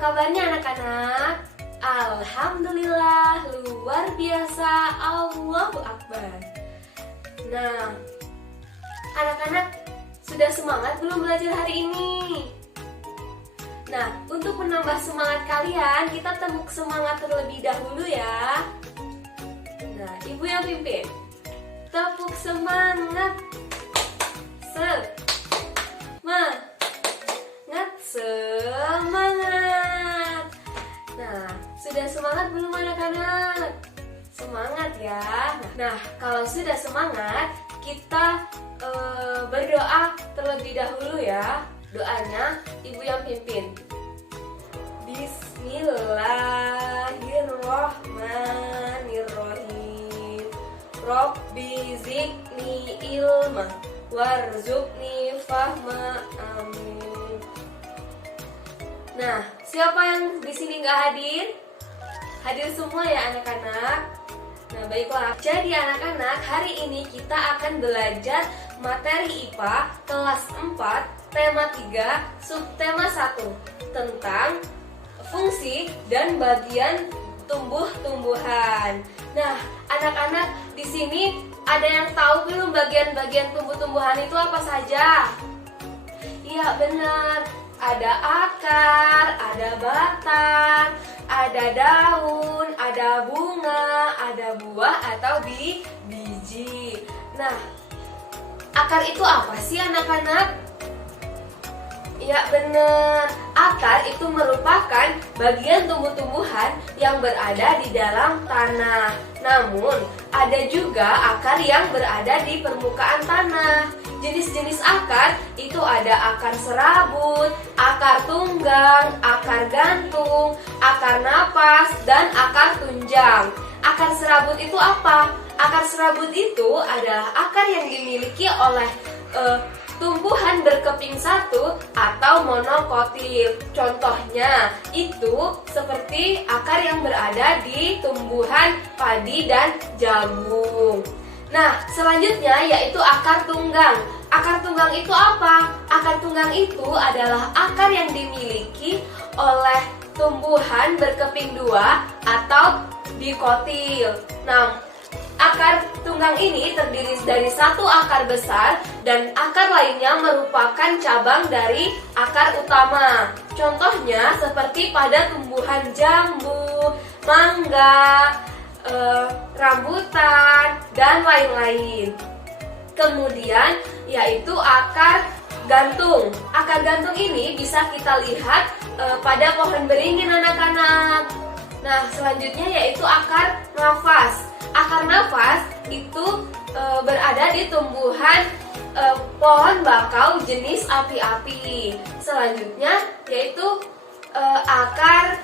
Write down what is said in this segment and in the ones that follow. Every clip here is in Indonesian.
kabarnya anak-anak? Alhamdulillah, luar biasa, Allahu Akbar. Nah, anak-anak sudah semangat belum belajar hari ini? Nah, untuk menambah semangat kalian, kita tepuk semangat terlebih dahulu ya. Nah, ibu yang pimpin. Tepuk semangat. Semangat. Nah, sudah semangat belum anak-anak? Semangat ya. Nah, kalau sudah semangat, kita berdoa terlebih dahulu ya. Doanya ibu yang pimpin. Bismillahirrahmanirrahim. Robbi zidni ilma warzuqni fahma. Amin. Nah, siapa yang di sini nggak hadir? Hadir semua ya anak-anak. Nah, baiklah. Jadi anak-anak, hari ini kita akan belajar materi IPA kelas 4, tema 3, subtema 1 tentang fungsi dan bagian tumbuh-tumbuhan. Nah, anak-anak, di sini ada yang tahu belum bagian-bagian tumbuh-tumbuhan itu apa saja? Iya, benar. Ada akar, ada batang, ada daun, ada bunga, ada buah atau biji. Nah, akar itu apa sih anak-anak? Ya benar, akar itu merupakan bagian tumbuh-tumbuhan yang berada di dalam tanah. Namun, ada juga akar yang berada di permukaan tanah. Jenis-jenis akar itu ada akar serabut, akar tunggang, akar gantung, akar napas, dan akar tunjang. Akar serabut itu apa? Akar serabut itu adalah akar yang dimiliki oleh tumbuhan berkeping satu atau monokotil. Contohnya itu seperti akar yang berada di tumbuhan padi dan jagung. Nah, selanjutnya yaitu akar tunggang. Akar tunggang itu apa? Akar tunggang itu adalah akar yang dimiliki oleh tumbuhan berkeping dua atau dikotil. Nah, akar tunggang ini terdiri dari satu akar besar dan akar lainnya merupakan cabang dari akar utama. Contohnya seperti pada tumbuhan jambu, mangga, rambutan, dan lain-lain. Kemudian yaitu akar gantung. Akar gantung ini bisa kita lihat pada pohon beringin anak-anak. Nah, selanjutnya yaitu akar nafas. Akar nafas itu berada di tumbuhan pohon bakau jenis api-api. Selanjutnya yaitu akar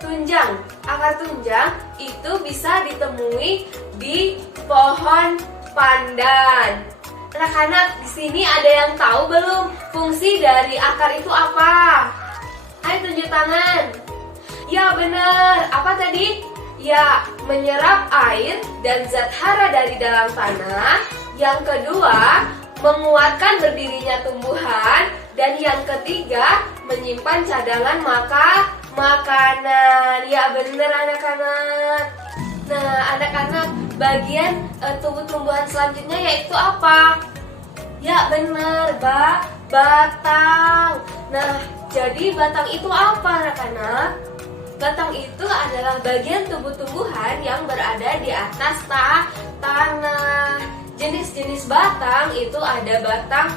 tunjang. Akar tunjang itu bisa ditemui di pohon pandan. Anak-anak, di sini ada yang tahu belum fungsi dari akar itu apa? Ayo tunjuk tangan. Ya benar. Apa tadi? Ya, menyerap air dan zat hara dari dalam tanah. Yang kedua, menguatkan berdirinya tumbuhan. Dan yang ketiga, menyimpan cadangan makanan. Ya benar anak-anak. Nah anak-anak, bagian tumbuh-tumbuhan selanjutnya yaitu apa? Ya benar, batang. Nah, jadi batang itu apa anak-anak? Batang itu adalah bagian tumbuh-tumbuhan yang berada di atas tanah. Jenis-jenis batang itu ada batang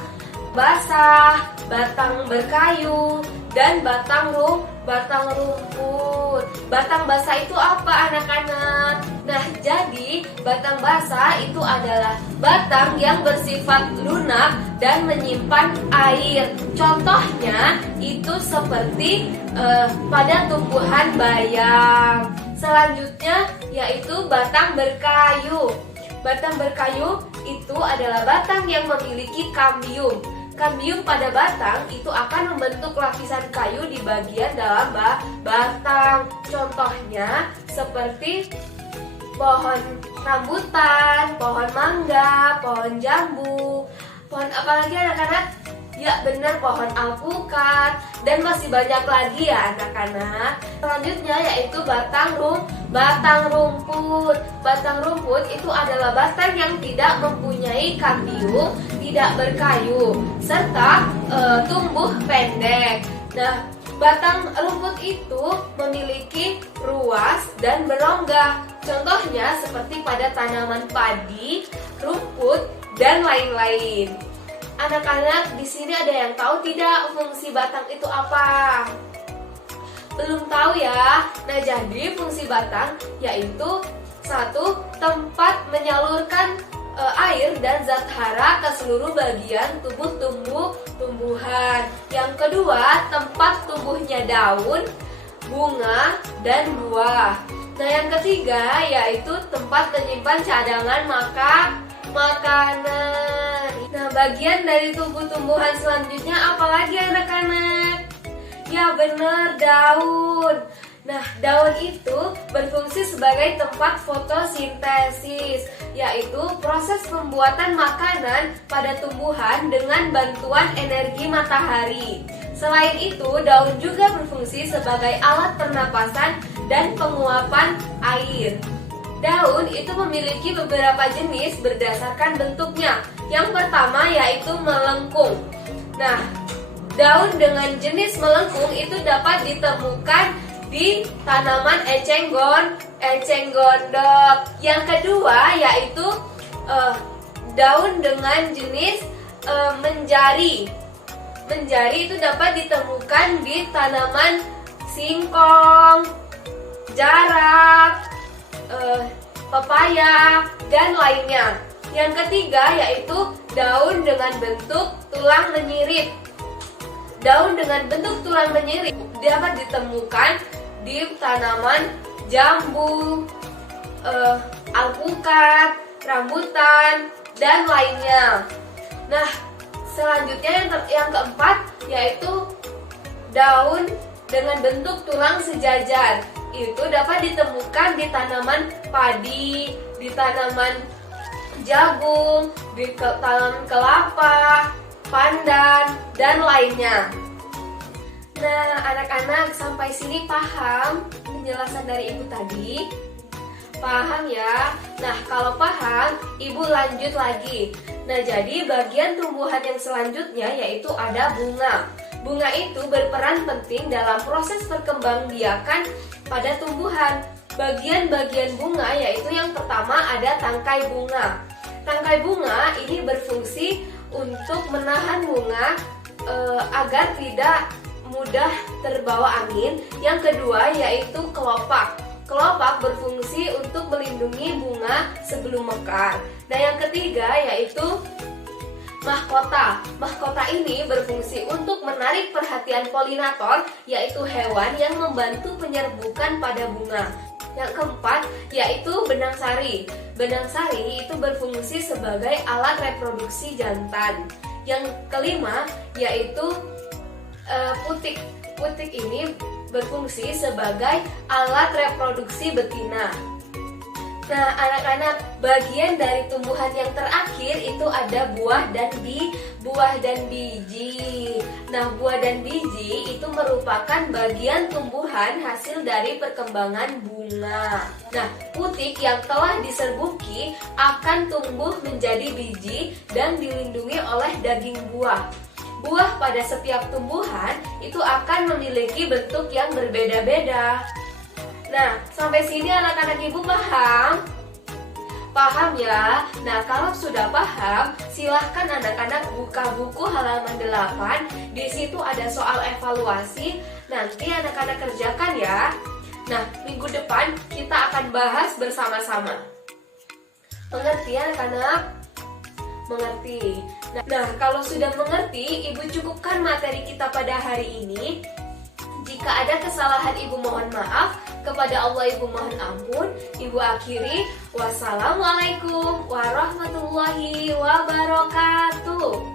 basah, batang berkayu, dan batang rumput. Batang basah itu apa anak-anak? Nah, jadi batang basah itu adalah batang yang bersifat lunak dan menyimpan air. Contohnya itu seperti pada tumbuhan bayam. Selanjutnya yaitu batang berkayu. Batang berkayu itu adalah batang yang memiliki kambium. Kambium pada batang itu akan membentuk lapisan kayu di bagian dalam batang. Contohnya seperti pohon rambutan, pohon mangga, pohon jambu, pohon apa lagi anak-anak? Ya benar, pohon alpukat, dan masih banyak lagi ya anak-anak. Selanjutnya yaitu batang rumput. Batang rumput itu adalah batang yang tidak mempunyai kambium, tidak berkayu, serta tumbuh pendek. Nah, batang rumput itu memiliki ruas dan berongga. Contohnya seperti pada tanaman padi, rumput, dan lain-lain. Anak-anak, di sini ada yang tahu tidak fungsi batang itu apa? Belum tahu ya? Nah, jadi fungsi batang yaitu satu, tempat menyalurkan air dan zat hara ke seluruh bagian tubuh tumbuhan. Yang kedua, tempat tumbuhnya daun, bunga, dan buah. Nah, yang ketiga yaitu tempat menyimpan cadangan makanan. Nah, bagian dari tubuh tumbuhan selanjutnya apalagi anak-anak? Ya benar, daun. Nah, daun itu berfungsi sebagai tempat fotosintesis, yaitu proses pembuatan makanan pada tumbuhan dengan bantuan energi matahari. Selain itu, daun juga berfungsi sebagai alat pernapasan dan penguapan air. Daun itu memiliki beberapa jenis berdasarkan bentuknya. Yang pertama yaitu melengkung. Nah, daun dengan jenis melengkung itu dapat ditemukan di tanaman eceng gondok. Yang kedua yaitu daun dengan jenis menjari. Menjari itu dapat ditemukan di tanaman singkong, jarak, pepaya, dan lainnya. Yang ketiga yaitu daun dengan bentuk tulang menyirip. Daun dengan bentuk tulang menyirip dapat ditemukan di tanaman jambu, alpukat, rambutan, dan lainnya. Nah, selanjutnya yang keempat yaitu daun dengan bentuk tulang sejajar. Itu dapat ditemukan di tanaman padi, di tanaman jagung, di tanaman kelapa, pandan, dan lainnya. Nah, anak-anak, sampai sini paham penjelasan dari ibu tadi? Paham ya? Nah, kalau paham, ibu lanjut lagi. Nah, jadi bagian tumbuhan yang selanjutnya yaitu ada bunga. Bunga itu berperan penting dalam proses perkembangbiakan pada tumbuhan. Bagian-bagian bunga yaitu yang pertama ada tangkai bunga. Tangkai bunga ini berfungsi untuk menahan bunga agar tidak mudah terbawa angin. Yang kedua yaitu kelopak. Kelopak berfungsi untuk melindungi bunga sebelum mekar. Dan yang ketiga yaitu mahkota. Mahkota ini berfungsi untuk menarik perhatian polinator, yaitu hewan yang membantu penyerbukan pada bunga. Yang keempat yaitu benang sari. Benang sari itu berfungsi sebagai alat reproduksi jantan. Yang kelima yaitu putik. Putik ini berfungsi sebagai alat reproduksi betina. Nah, anak-anak, bagian dari tumbuhan yang terakhir itu ada buah dan biji. Nah, buah dan biji itu merupakan bagian tumbuhan hasil dari perkembangan bunga. Nah, putik yang telah diserbuki akan tumbuh menjadi biji dan dilindungi oleh daging buah. Buah pada setiap tumbuhan itu akan memiliki bentuk yang berbeda-beda. Nah, sampai sini anak-anak ibu paham? Paham ya? Nah, kalau sudah paham, silahkan anak-anak buka buku halaman 8. Di situ ada soal evaluasi. Nanti anak-anak kerjakan ya. Nah, minggu depan kita akan bahas bersama-sama. Mengerti anak-anak? Mengerti. Nah, kalau sudah mengerti, ibu cukupkan materi kita pada hari ini. Jika ada kesalahan, ibu mohon maaf. Kepada Allah ibu mohon ampun. Ibu akhiri. Wassalamualaikum warahmatullahi wabarakatuh.